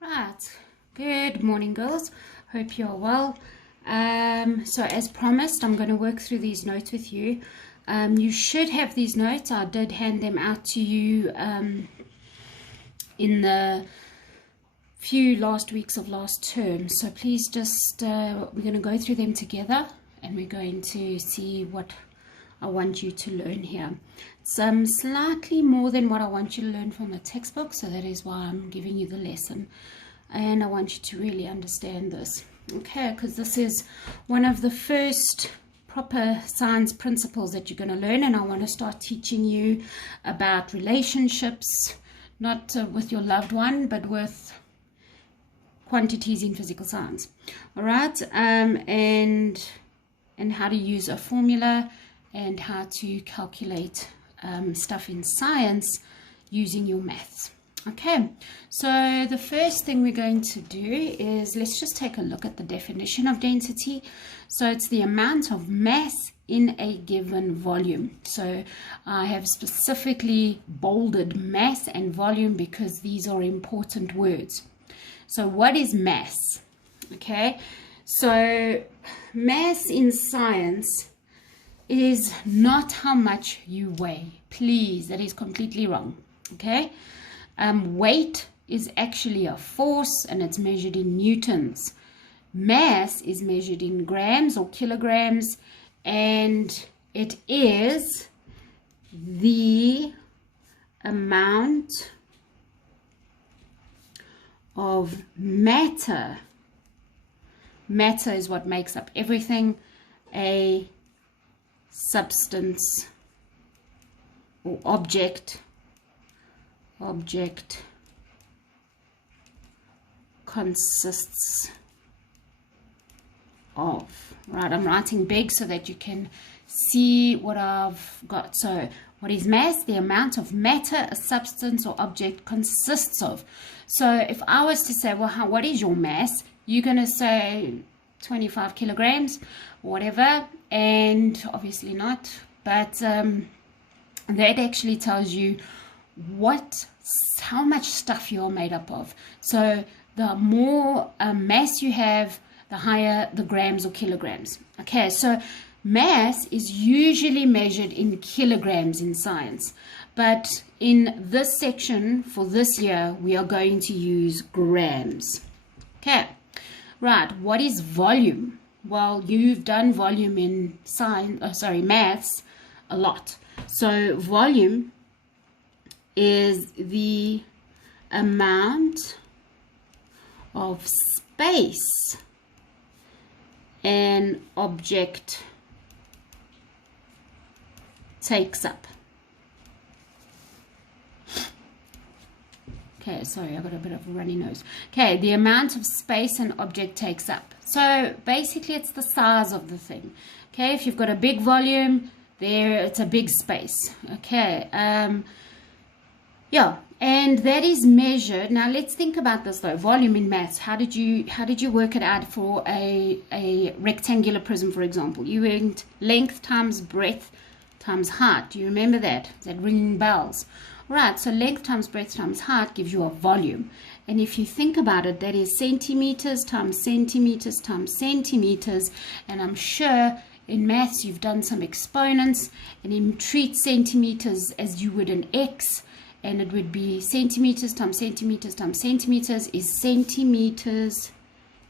Right, good morning girls, hope you're well. So as promised, I'm going to work through these notes with you. You should have these notes. I did hand them out to you in the few last weeks of last term, so please just we're going to go through them together and we're going to see what I want you to learn here. It's slightly more than what I want you to learn from the textbook, so that is why I'm giving you the lesson, and I want you to really understand this, okay, because this is one of the first proper science principles that you're going to learn, and I want to start teaching you about relationships, not with your loved one, but with quantities in physical science. All right, and how to use a formula and how to calculate stuff in science using your maths. Okay, so the first thing we're going to do is let's just take a look at the definition of density. So it's the amount of mass in a given volume. So I have specifically bolded mass and volume because these are important words. So what is mass? Okay, so mass in science is not how much you weigh. Please, that is completely wrong. Okay, weight is actually a force and it's measured in newtons. Mass is measured in grams or kilograms, and it is the amount of matter. Matter is what makes up everything. A substance or object consists of. Right, I'm writing big so that you can see what I've got. So what is mass? The amount of matter a substance or object consists of. So if I was to say, well, what is your mass? You're going to say 25 kilograms, whatever, and obviously not, but that actually tells you how much stuff you're made up of. So the more mass you have, the higher the grams or kilograms. Okay, so mass is usually measured in kilograms in science, but in this section for this year we are going to use grams. Okay, right, what is volume? Well, you've done volume in maths a lot. So volume is the amount of space an object takes up. Okay, sorry, I got a bit of a runny nose. Okay, the amount of space an object takes up. So basically it's the size of the thing. Okay, if you've got a big volume, it's a big space. Okay, yeah, and that is measured. Now let's think about this though. Volume in maths. How did you work it out for a rectangular prism, for example? You went length times breadth times height. Do you remember that? Is that ringing bells? Right, so length times breadth times height gives you a volume. And if you think about it, that is centimeters times centimeters times centimeters. And I'm sure in maths you've done some exponents, and you treat centimeters as you would an x, and it would be centimeters times centimeters times centimeters is centimeters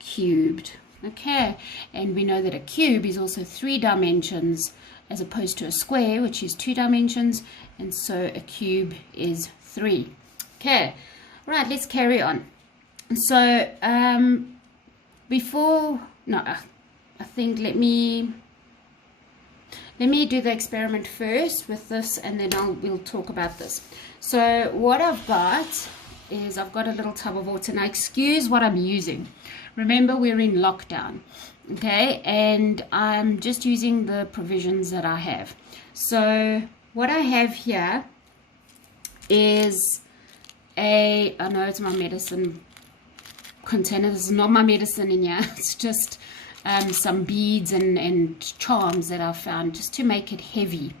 cubed. Okay, and we know that a cube is also 3 dimensions as opposed to a square, which is 2 dimensions, and so a cube is 3. Okay, right, let's carry on. So I think let me do the experiment first with this, and then we'll talk about this. So what I've got is I've got a little tub of water. Now excuse what I'm using. Remember, we're in lockdown, okay, and I'm just using the provisions that I have. So what I have here is I know it's my medicine container. This is not my medicine in here. It's just some beads and charms that I found just to make it heavy.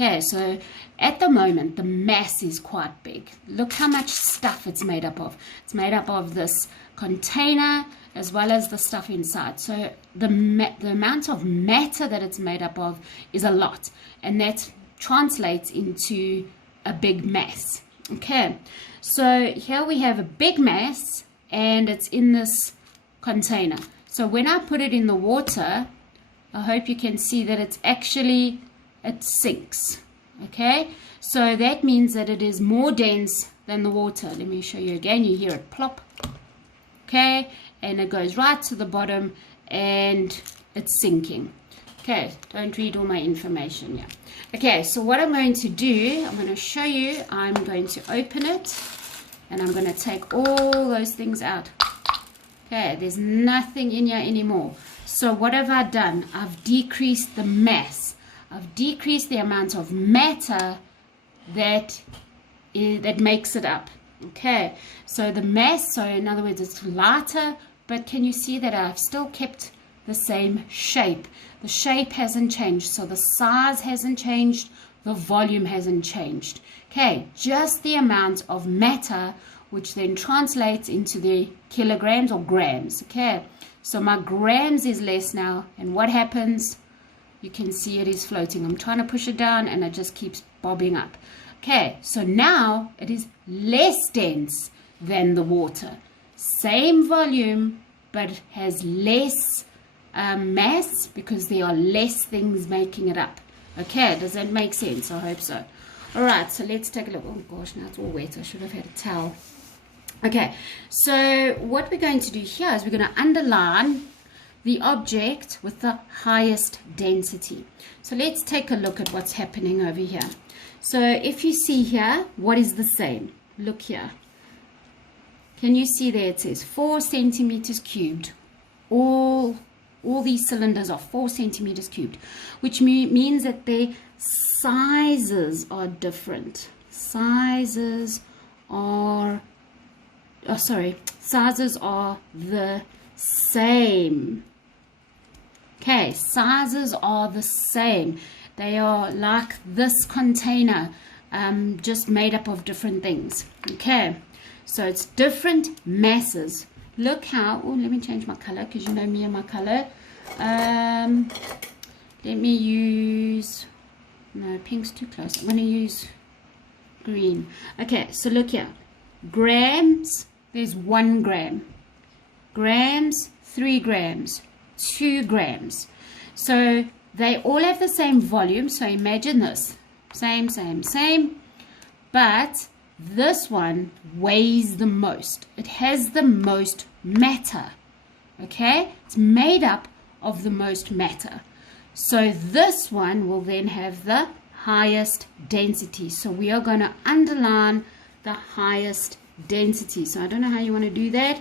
Okay, so at the moment, the mass is quite big. Look how much stuff it's made up of. It's made up of this container as well as the stuff inside. So the amount of matter that it's made up of is a lot. And that translates into a big mass. Okay, so here we have a big mass and it's in this container. So when I put it in the water, I hope you can see that it's actually, it sinks. Okay, so that means that it is more dense than the water. Let me show you again. You hear it plop. Okay, and it goes right to the bottom and it's sinking. Okay, don't read all my information here. Okay, so what I'm going to do, I'm going to show you, I'm going to open it and I'm going to take all those things out. Okay, there's nothing in here anymore. So what have I done? I've decreased the mass. I've decreased the amount of matter that makes it up. Okay, so the mass, so in other words, it's lighter, but can you see that I've still kept the same shape? The shape hasn't changed, so the size hasn't changed, the volume hasn't changed. Okay, just the amount of matter, which then translates into the kilograms or grams. Okay, so my grams is less now, and what happens? You can see it is floating. I'm trying to push it down and it just keeps bobbing up. Okay, so now it is less dense than the water. Same volume, but it has less mass because there are less things making it up. Okay, does that make sense? I hope so. All right, so let's take a look. Oh gosh, now it's all wet. I should have had a towel. Okay, so what we're going to do here is we're going to underline the object with the highest density. So let's take a look at what's happening over here. So if you see here, what is the same? Look here. Can you see there it says 4 centimeters cubed. All these cylinders are 4 centimeters cubed, which means that their sizes are different. Sizes are the same. Okay, sizes are the same. They are like this container, just made up of different things. Okay, so it's different masses. Look how, oh, let me change my color because you know me and my color. Let me use, no, pink's too close. I'm going to use green. Okay, so look here. Grams, there's 1 gram. Grams, 3 grams, 2 grams. So they all have the same volume. So imagine this. Same. But this one weighs the most. It has the most matter. Okay? It's made up of the most matter. So this one will then have the highest density. So we are going to underline the highest density. So I don't know how you want to do that.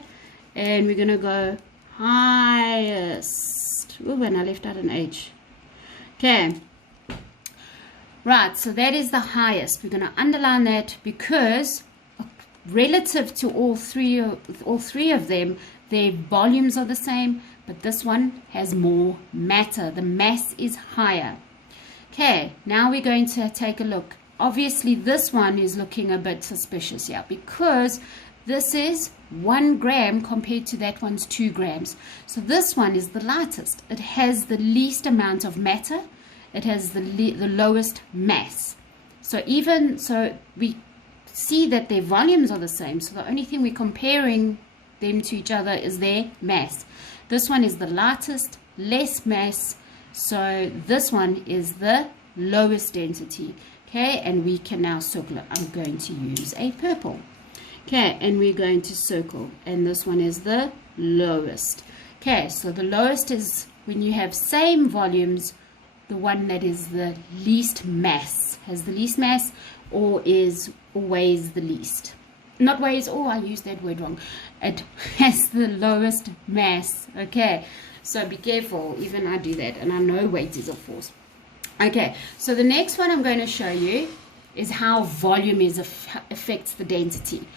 And we're going to go highest. Oh, and I left out an H. Okay. Right, so that is the highest. We're going to underline that because relative to all three of them, their volumes are the same, but this one has more matter. The mass is higher. Okay, now we're going to take a look. Obviously, this one is looking a bit suspicious here because this is 1 gram compared to that one's 2 grams. So this one is the lightest. It has the least amount of matter. It has the lowest mass. So we see that their volumes are the same. So the only thing we're comparing them to each other is their mass. This one is the lightest, less mass. So this one is the lowest density. Okay, and we can now circle it. I'm going to use a purple. Okay, and we're going to circle. And this one is the lowest. Okay, so the lowest is when you have same volumes, the one that is the least mass, has the least mass, or weighs the least. Not weighs, oh, I used that word wrong. It has the lowest mass. Okay, so be careful. Even I do that, and I know weight is a force. Okay, so the next one I'm going to show you is how volume affects the density.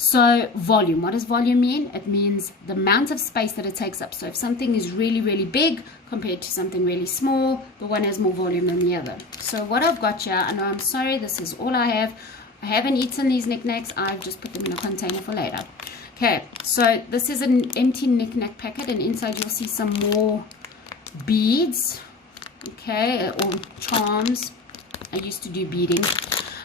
So volume, what does volume mean? It means the amount of space that it takes up. So if something is really, really big compared to something really small, the one has more volume than the other. So what I've got here, I know, I'm sorry, this is all I have. I haven't eaten these knickknacks. I've just put them in a container for later. Okay, so this is an empty knickknack packet, and inside you'll see some more beads, okay, or charms. I used to do beading.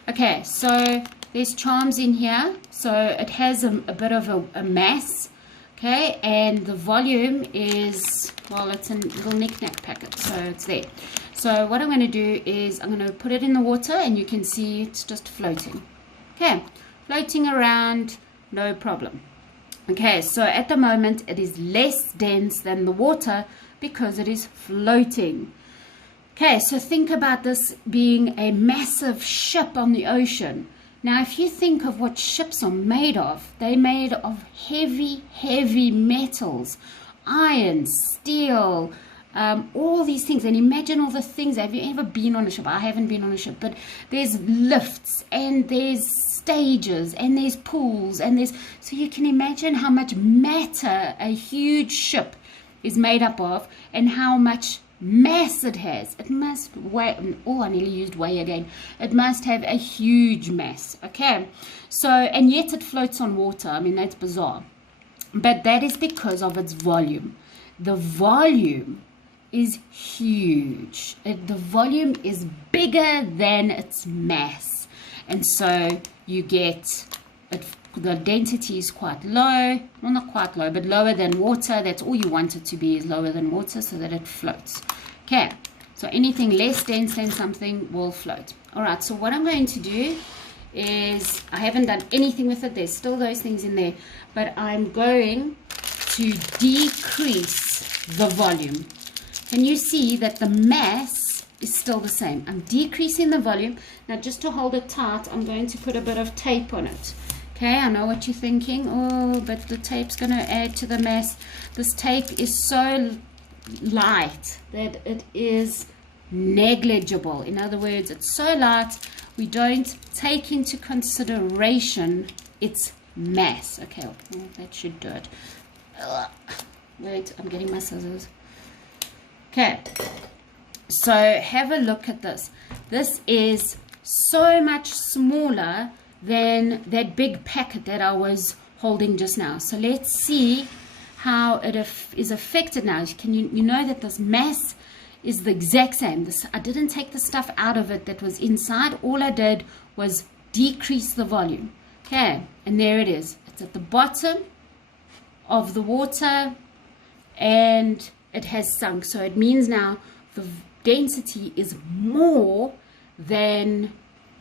Okay, so there's charms in here, so it has a bit of a mass, okay, and the volume is, well, it's a little knick-knack packet, so it's there. So what I'm going to do is I'm going to put it in the water, and you can see it's just floating. Okay, floating around, no problem. Okay, so at the moment it is less dense than the water because it is floating. Okay, so think about this being a massive ship on the ocean. Now, if you think of what ships are made of, they're made of heavy, heavy metals, iron, steel, all these things. And imagine all the things. Have you ever been on a ship? I haven't been on a ship, but there's lifts and there's stages and there's pools and there's, so you can imagine how much matter a huge ship is made up of and how much mass it has. It must weigh, oh, I nearly used weigh again. It must have a huge mass. Okay, so, and yet it floats on water. I mean, that's bizarre, but that is because of its volume. The volume is huge. The volume is bigger than its mass, and so you get it. The density is quite low, well, not quite low, but lower than water. That's all you want it to be, is lower than water, so that it floats. Okay, so anything less dense than something will float. All right, so what I'm going to do is, I haven't done anything with it. There's still those things in there, but I'm going to decrease the volume. Can you see that the mass is still the same? I'm decreasing the volume. Now, just to hold it tight, I'm going to put a bit of tape on it. Okay, I know what you're thinking. Oh, but the tape's going to add to the mass. This tape is so light that it is negligible. In other words, it's so light, we don't take into consideration its mass. Okay, well, that should do it. Wait, I'm getting my scissors. Okay, so have a look at this. This is so much smaller than that big packet that I was holding just now. So let's see how it is affected now. You know that this mass is the exact same. I didn't take the stuff out of it that was inside. All I did was decrease the volume. Okay, and there it is. It's at the bottom of the water and it has sunk. So it means now the density is more than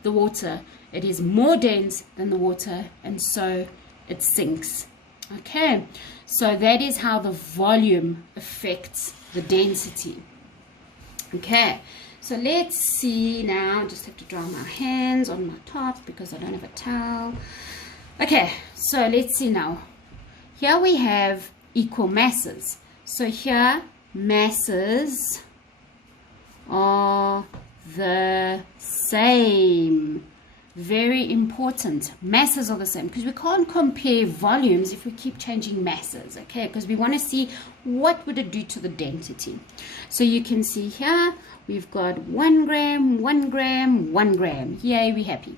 the water. It is more dense than the water, and so it sinks. Okay, so that is how the volume affects the density. Okay, so let's see now. I just have to dry my hands on my top because I don't have a towel. Okay, so let's see now. Here we have equal masses. So here, masses are the same. Very important. Masses are the same, because we can't compare volumes if we keep changing masses, okay? Because we want to see what would it do to the density. So you can see here we've got 1 gram, 1 gram, 1 gram. Yay, we're happy.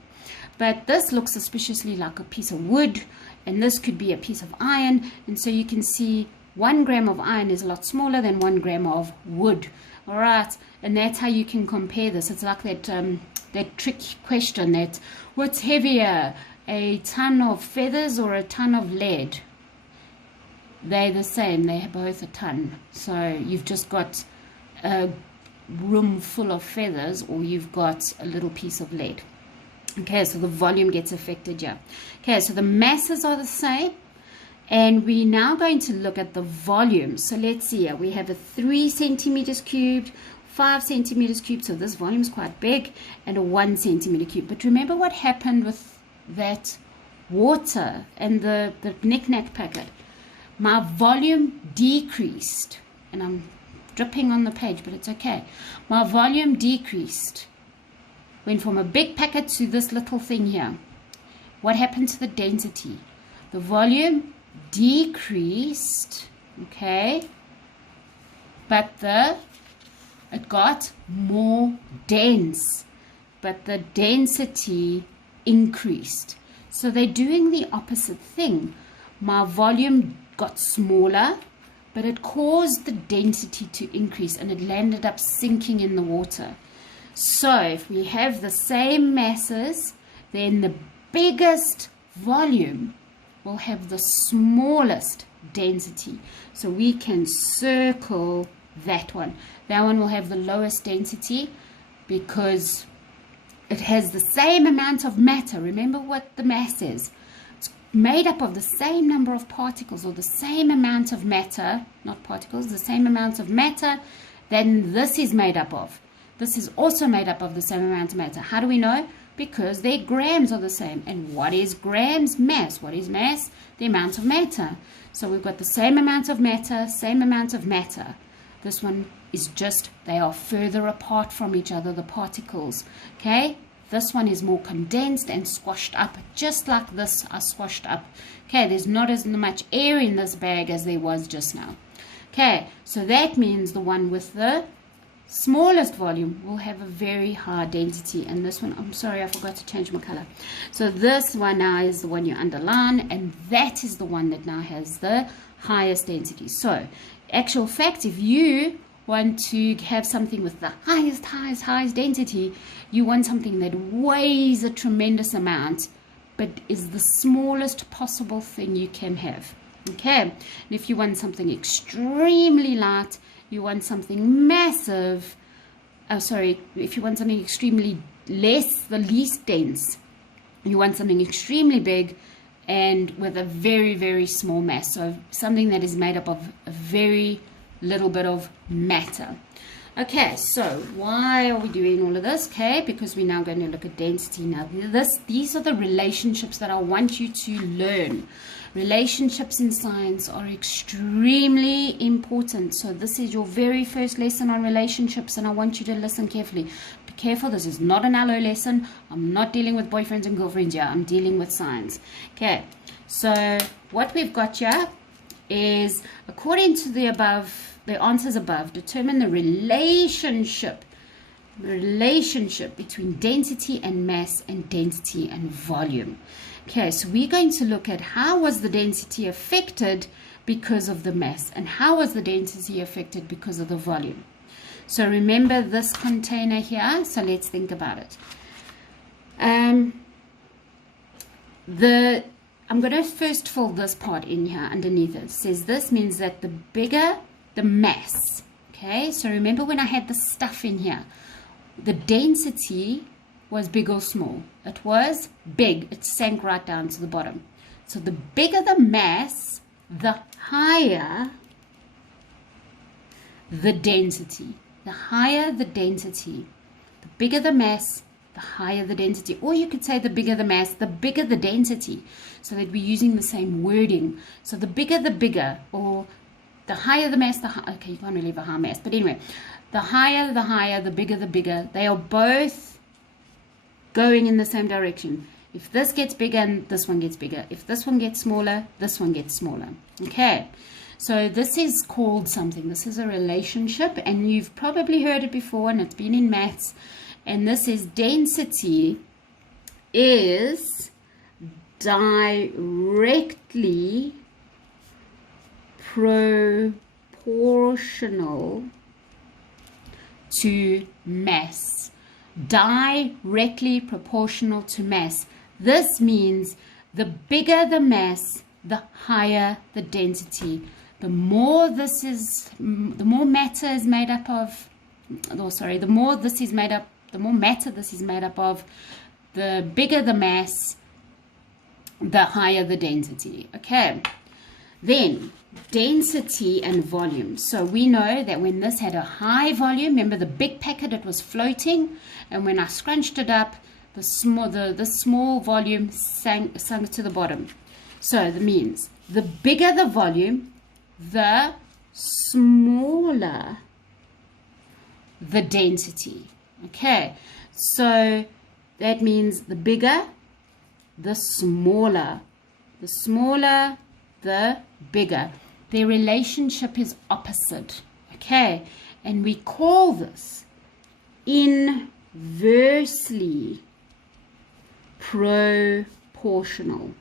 But this looks suspiciously like a piece of wood, and this could be a piece of iron. And so you can see 1 gram of iron is a lot smaller than 1 gram of wood. All right, and that's how you can compare this. It's like that trick question, that what's heavier, a ton of feathers or a ton of lead? They're the same. They're both a ton. So you've just got a room full of feathers, or you've got a little piece of lead. Okay, so the volume gets affected here. Okay, so the masses are the same. And we're now going to look at the volume. So let's see here. We have a 3 centimeters cubed, 5 centimeters cubed. So this volume is quite big, and a 1 centimeter cube. But remember what happened with that water and the knick-knack packet. My volume decreased. And I'm dripping on the page, but it's okay. My volume decreased. Went from a big packet to this little thing here. What happened to the density? The volume decreased, okay, but it got more dense, but the density increased. So they're doing the opposite thing. My volume got smaller, but it caused the density to increase, and it landed up sinking in the water. So if we have the same masses, then the biggest volume will have the smallest density. So we can circle that one. That one will have the lowest density because it has the same amount of matter. Remember what the mass is. It's made up of the same number of particles, or the same amount of matter, not particles, the same amount of matter than this is made up of. This is also made up of the same amount of matter. How do we know? Because their grams are the same. And what is grams? Mass. What is mass? The amount of matter. So we've got the same amount of matter, same amount of matter. This one is just, they are further apart from each other, the particles. Okay? This one is more condensed and squashed up, just like this are squashed up. Okay, there's not as much air in this bag as there was just now. Okay, so that means the one with the smallest volume will have a very high density. And this one, I'm sorry, I forgot to change my color. So this one now is the one you underline, and that is the one that now has the highest density. So, actual fact, if you want to have something with the highest density, you want something that weighs a tremendous amount, but is the smallest possible thing you can have. Okay, and if you want something extremely light, you want something massive, if you want something extremely less, the least dense, you want something extremely big and with a very, very small mass. So something that is made up of a very little bit of matter. Okay, so why are we doing all of this? Okay, because we're now going to look at density. Now, these are the relationships that I want you to learn. Relationships in science are extremely important. So this is your very first lesson on relationships, and I want you to listen carefully. Be careful, this is not an allo lesson. I'm not dealing with boyfriends and girlfriends here. I'm dealing with science. Okay, so what we've got here is, according to the answers above, determine the relationship between density and mass and density and volume. Okay, so we're going to look at how was the density affected because of the mass, and how was the density affected because of the volume. So remember this container here, so let's think about it. I'm going to first fill this part in here underneath it. It says this means that the bigger the mass, okay, so remember when I had the stuff in here, the density was big or small? It was big. It sank right down to the bottom. So the bigger the mass, the higher the density. The higher the density. The bigger the mass, the higher the density. Or you could say the bigger the mass, the bigger the density. So that we're using the same wording. So the bigger, or the higher the mass, okay, you can't really have a high mass, but anyway, the higher, the bigger. They are both going in the same direction. If this gets bigger, and this one gets bigger. If this one gets smaller, this one gets smaller. Okay, so this is called something. This is a relationship, and you've probably heard it before, and it's been in maths. And this is density is directly proportional to mass. Directly proportional to mass. This means the bigger the mass, the higher the density. The more matter is made up of, the more matter this is made up of, the bigger the mass, the higher the density. Okay, then density and volume. So we know that when this had a high volume, remember the big packet, it was floating, and when I scrunched it up, the small volume sunk to the bottom. So that means the bigger the volume, the smaller the density. Okay, so that means the bigger, the smaller The smaller, the bigger. Their relationship is opposite. Okay, and we call this inversely proportional.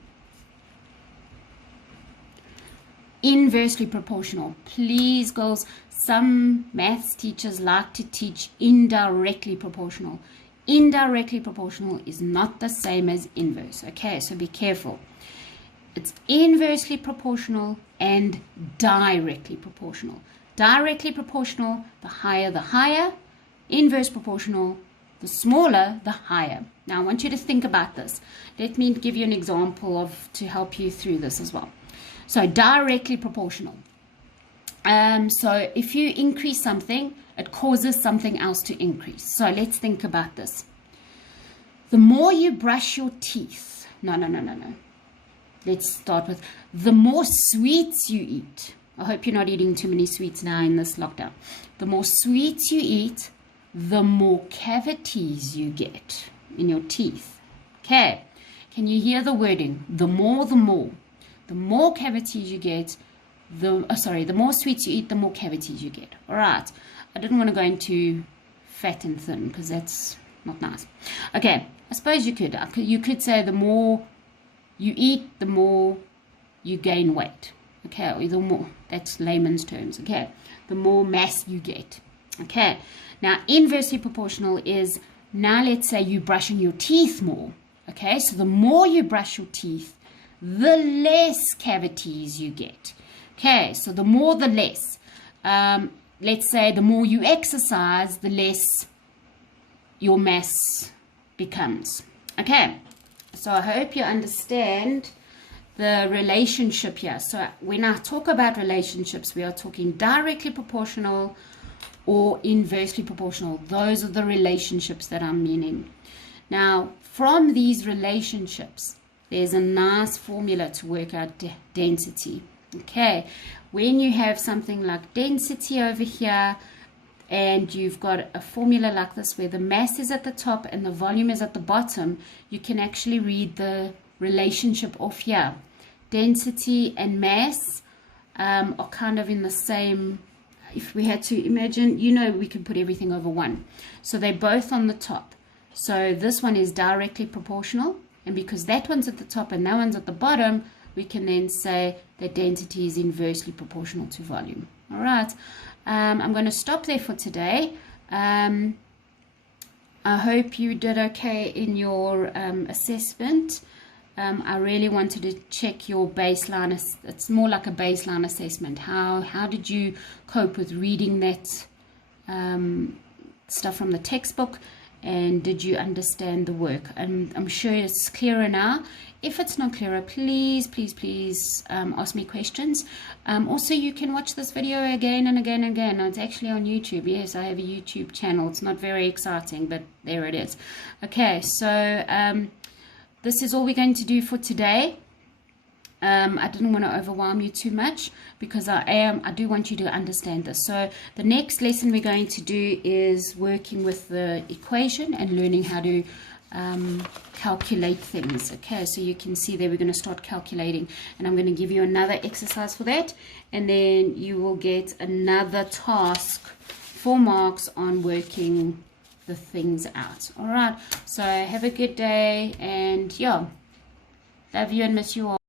Inversely proportional. Please, girls, some maths teachers like to teach indirectly proportional. Indirectly proportional is not the same as inverse. Okay, so be careful. It's inversely proportional and directly proportional. Directly proportional, the higher the higher. Inverse proportional, the smaller the higher. Now I want you to think about this. Let me give you an example to help you through this as well. So directly proportional. So if you increase something, it causes something else to increase. So let's think about this. The more you brush your teeth, no. Let's start with the more sweets you eat. I hope you're not eating too many sweets now in this lockdown. The more sweets you eat, the more cavities you get in your teeth. Okay, can you hear the wording? The more, the more. The more cavities you get, the more sweets you eat, the more cavities you get. All right. I didn't want to go into fat and thin because that's not nice. Okay. I suppose you could say the more you eat, the more you gain weight. Okay. Or the more, that's layman's terms. Okay. The more mass you get. Okay. Now, inversely proportional is, now let's say you're brushing your teeth more. Okay. So the more you brush your teeth, the less cavities you get. Okay, so the more, the less. Let's say the more you exercise, the less your mass becomes. Okay, so I hope you understand the relationship here. So when I talk about relationships, we are talking directly proportional or inversely proportional. Those are the relationships that I'm meaning. Now, from these relationships, there's a nice formula to work out density. Okay, when you have something like density over here and you've got a formula like this where the mass is at the top and the volume is at the bottom, you can actually read the relationship off here. Density and mass are kind of in the same. If we had to imagine, we can put everything over 1. So they're both on the top. So this one is directly proportional. And because that one's at the top and that one's at the bottom, we can then say that density is inversely proportional to volume. All right. I'm going to stop there for today. I hope you did okay in your assessment. I really wanted to check your baseline. It's more like a baseline assessment. How did you cope with reading that stuff from the textbook? And did you understand the work? I'm sure it's clearer now. If it's not clearer, please ask me questions. Also, you can watch this video again and again and again. It's actually on YouTube. Yes, I have a YouTube channel. It's not very exciting, but there it is. Okay, so this is all we're going to do for today. I didn't want to overwhelm you too much because I do want you to understand this. So the next lesson we're going to do is working with the equation and learning how to calculate things. Okay, so you can see there we're going to start calculating, and I'm going to give you another exercise for that, and then you will get another task 4 marks on working the things out. All right, so have a good day, and yeah, love you and miss you all.